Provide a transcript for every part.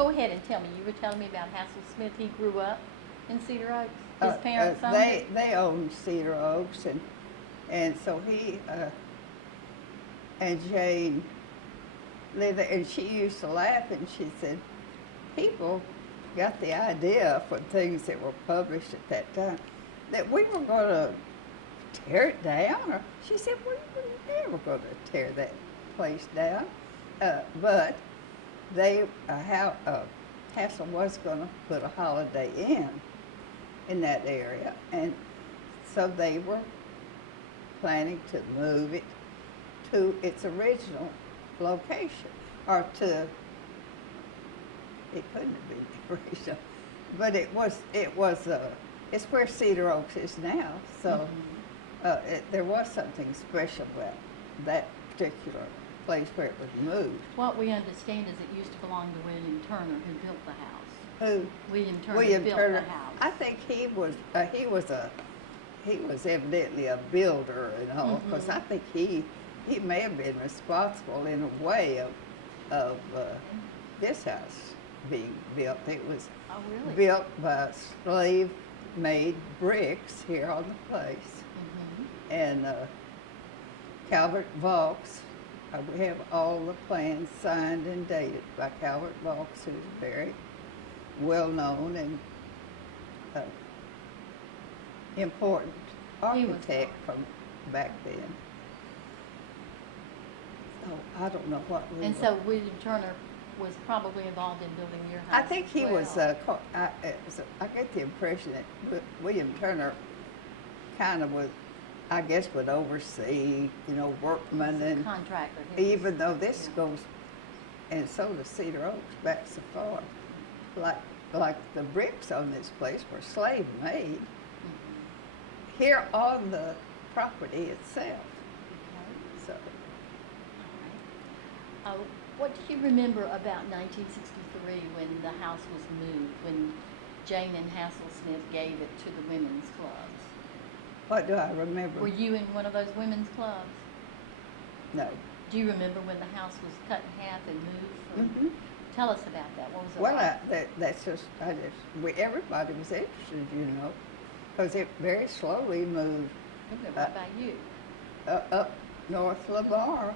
go ahead and tell me. You were telling me about Hassel Smith. He grew up in Cedar Oaks. His parents owned it? They owned Cedar Oaks, and so he and Jane lived there, and she used to laugh, and she said, people got the idea for things that were published at that time that we were going to tear it down. Or she said, we were never going to tear that place down. But they, Hassel was going to put a Holiday Inn in that area, and so they were planning to move it to its original location, or to, it couldn't have been the original, but it's where Cedar Oaks is now, so there was something special about that particular place where it was moved. What we understand is it used to belong to William Turner, who built the house. Who? William Turner built the house. I think he was evidently a builder and all, because I think he may have been responsible in a way of this house being built. It was built by slave-made bricks here on the place, and Calvert Vaux. We have all the plans signed and dated by Calvert Vaux, who's very well-known and important architect from back then. So I don't know what. And so William Turner was probably involved in building your house. I think he was. I get the impression that William Turner kind of was, I guess, would oversee, workmen and contractor. Even though this goes, and so does Cedar Oaks back so far, like the bricks on this place were slave made here on the property itself. So. What do you remember about 1963 when the house was moved, when Jane and Hassel Smith gave it to the women's clubs? What do I remember? Were you in one of those women's clubs? No. Do you remember when the house was cut in half and moved? Tell us about that. What was it like? That's just, everybody was interested, because it very slowly moved. What about you? Up North Lamar,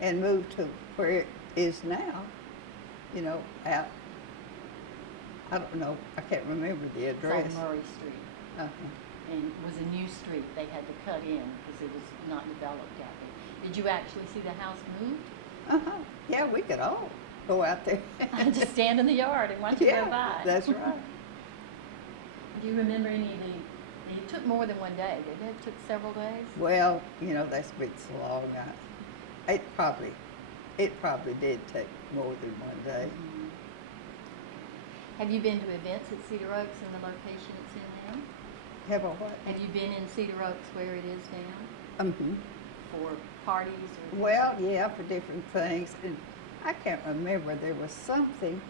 and moved to where it is now, out, I don't know, I can't remember the address. It's on Murray Street. And it was a new street they had to cut in because it was not developed out there. Did you actually see the house moved? Yeah, we could all go out there. Just stand in the yard and watch it go by. That's right. Do you remember any of it took more than one day, didn't it? It took several days? Well, that's been so long. It probably did take more than one day. Have you been to events at Cedar Oaks in the location it's in now? Have a what? Have you been in Cedar Oaks where it is now? For parties or? Well, yeah, for different things. And I can't remember. There was something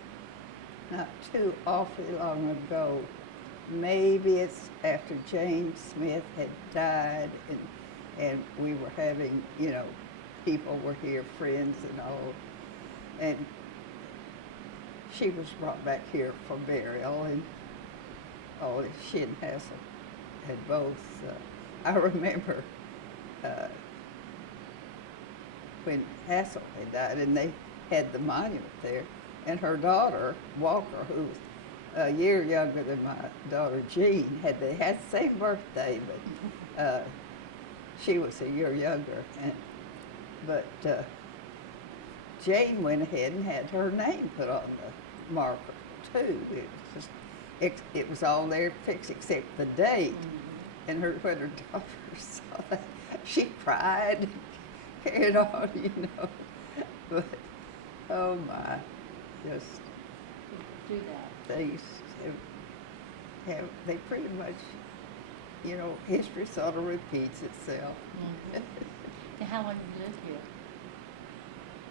not too awfully long ago. Maybe it's after Jane Smith had died, and we were having, people were here, friends and all, and she was brought back here for burial, and she and Hassel had both. I remember when Hassel had died, and they had the monument there, and her daughter Walker, who was a year younger than my daughter Jean, they had the same birthday, but she was a year younger, but Jane went ahead and had her name put on the marker too. It was all there fixed except the date, and when her daughter saw that, she cried and carried on, but oh my, just do that. Things they pretty much, history sort of repeats itself. And how long have you lived here?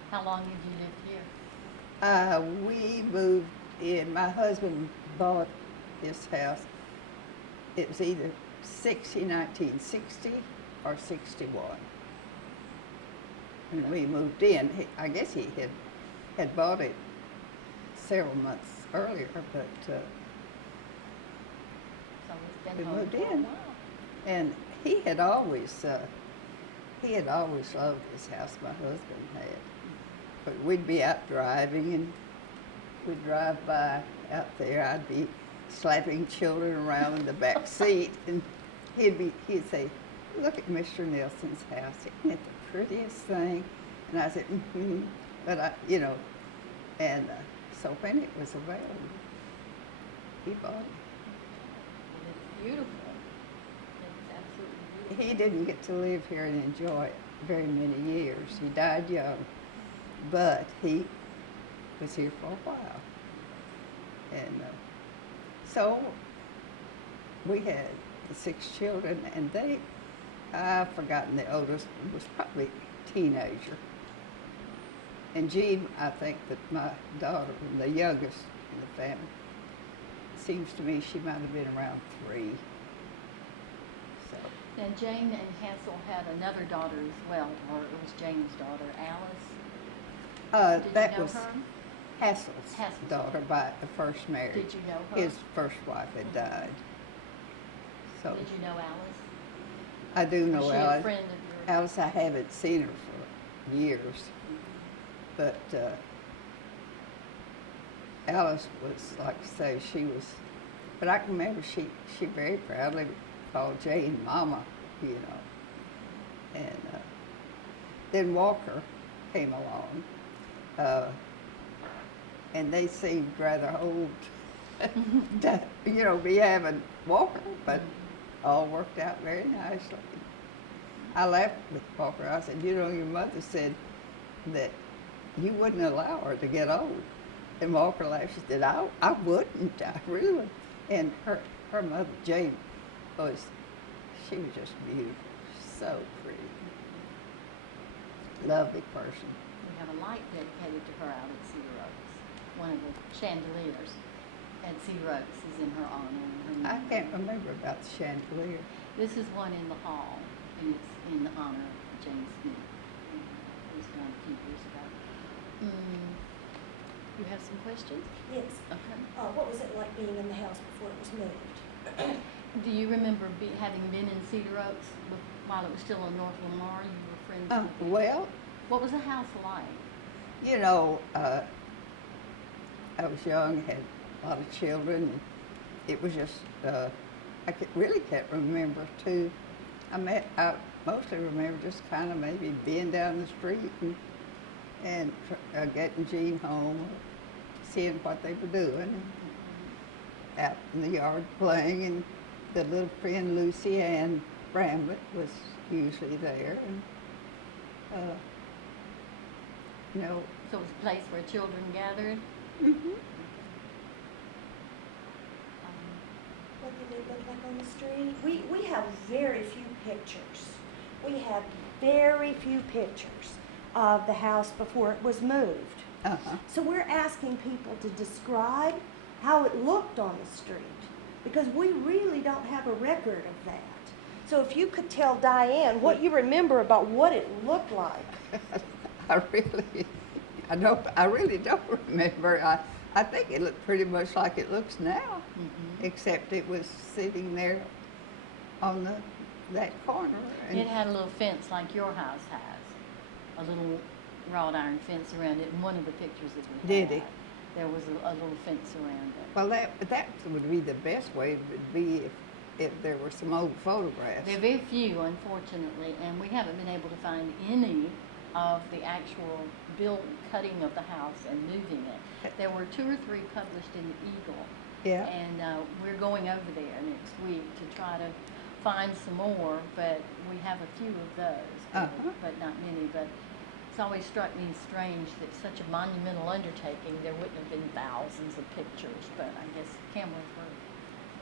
How long have you lived here? We moved in, my husband bought this house. It was either 1960 or 61. And we moved in. I guess he had bought it several months earlier, but So he's we been home moved for a in. while. And he had always loved his house. My husband had. But we'd be out driving, and we'd drive by out there. I'd be slapping children around in the back seat, and he'd say, "Look at Mr. Nelson's house. Isn't it the prettiest thing?" And I said, "Mm-hmm." But so when it was available, he bought it. And it's beautiful. It's absolutely beautiful. He didn't get to live here and enjoy it very many years. He died young, but he was here for a while. And so we had the 6 children, and I've forgotten the oldest was probably a teenager. And Jean, I think that my daughter, the youngest in the family, seems to me she might have been around 3. So. Now, Jane and Hansel had another daughter as well, or it was Jane's daughter, Alice. Did That you know was her? Hassel's Hassel's daughter by the first marriage. Did you know her? His first wife had died. So Did you know Alice? I do know Was she Alice. a friend of yours? Alice, I haven't seen her for years, but Alice was, like I say, she was. But I can remember she very proudly called Jane Mama, you know. And then Walker came along. And they seemed rather old to, be having Walker, but all worked out very nicely. I laughed with Walker. I said, your mother said that you wouldn't allow her to get old. And Walker laughed. She said, I wouldn't. I really wouldn't. And her mother, Jane, she was just beautiful. So pretty. Lovely person. We have a light dedicated to her out at Cedar Oaks. One of the chandeliers at Cedar Oaks is in her honor. And her I can't remember about the chandelier. This is one in the hall, and it's in honor of Jane Smith. It was done a few years ago. You have some questions? Yes. Okay. What was it like being in the house before it was moved? Do you remember having been in Cedar Oaks while it was still in North Lamar? You were friends with it? Well, What was the house like? I was young, had a lot of children. And it was just, I really can't remember too. I mostly remember just kind of maybe being down the street and getting Jean home, seeing what they were doing, out in the yard playing, and the little friend Lucy Ann Bramlett was usually there. And, So it was a place where children gathered? Mm-hmm. What did it look like on the street? We have very few pictures. We have very few pictures of the house before it was moved. Uh-huh. So we're asking people to describe how it looked on the street, because we really don't have a record of that. So if you could tell Diane what you remember about what it looked like. I really don't remember. I think it looked pretty much like it looks now, except it was sitting there on that corner. And It had a little fence like your house has, a little wrought iron fence around it. In one of the pictures that we Did had, it? there was a little fence around it. Well, that would be the best way it would be if there were some old photographs. There are very few, unfortunately, and we haven't been able to find any of the actual cutting of the house and moving it. There were 2 or 3 published in the Eagle, Yeah. and we're going over there next week to try to find some more, but we have a few of those, but not many. But it's always struck me strange that such a monumental undertaking, there wouldn't have been thousands of pictures, but I guess cameras were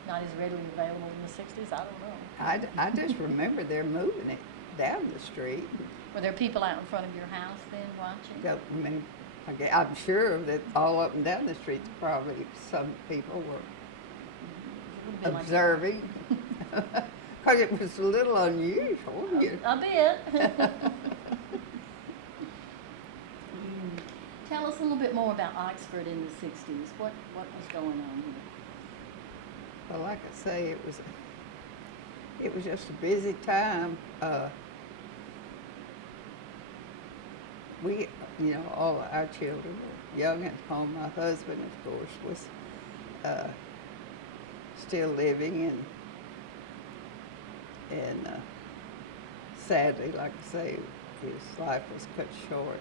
not as readily available in the 60s, I don't know. I just remember they're moving it down the street. Were there people out in front of your house then watching? I'm sure that all up and down the streets probably some people were observing, because it was a little unusual. A bit. Tell us a little bit more about Oxford in the 60s. What was going on here? Well, like I say, it was just a busy time. We, all our children were young at home. My husband, of course, was still living, and sadly, like I say, his life was cut short.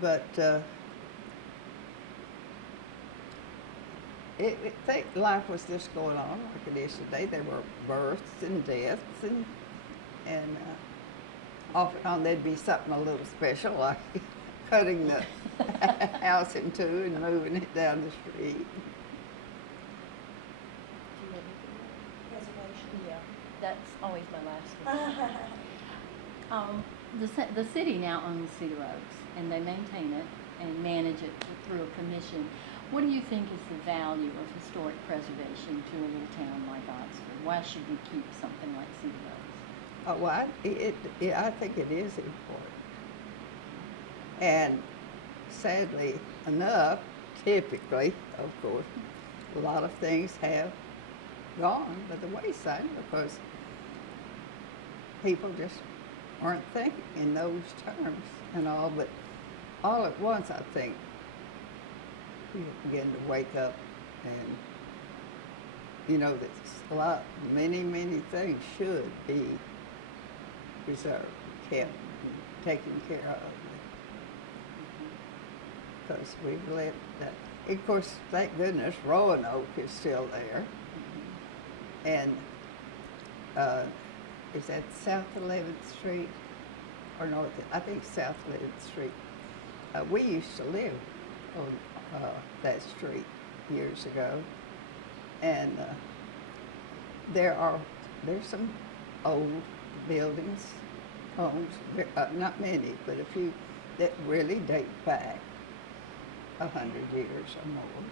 But life was just going on like it is today. There were births and deaths, and off and on there'd be something a little special, like cutting the house in two and moving it down the street. Reservation. Yeah, that's always my last one. The city now owns Cedar Oaks, and they maintain it and manage it through a commission. What do you think is the value of historic preservation to a little town like Oxford? Why should we keep something like Cedar Oaks? Well, I think it is important. And sadly enough, typically, of course, a lot of things have gone by the wayside because people just aren't thinking in those terms and all. But all at once, I think, people begin to wake up and, that many things should be preserved, kept, and taken care of. Because we've let that. Of course, thank goodness, Roanoke is still there. And is that South 11th Street or North? I think South 11th Street. We used to live on that street years ago, and there's some old buildings, homes, not many, but a few that really date back 100 years or more.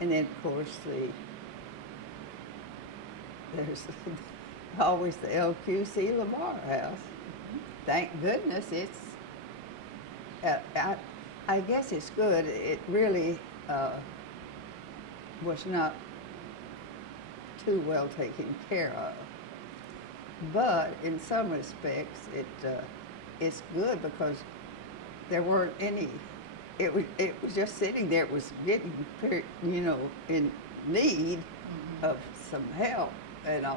And then, of course, there's always the LQC Lamar House. Thank goodness it's, I guess it's good. It really was not too well taken care of. But in some respects, it's good because there weren't any. It was just sitting there. It was getting, in need of some help and all.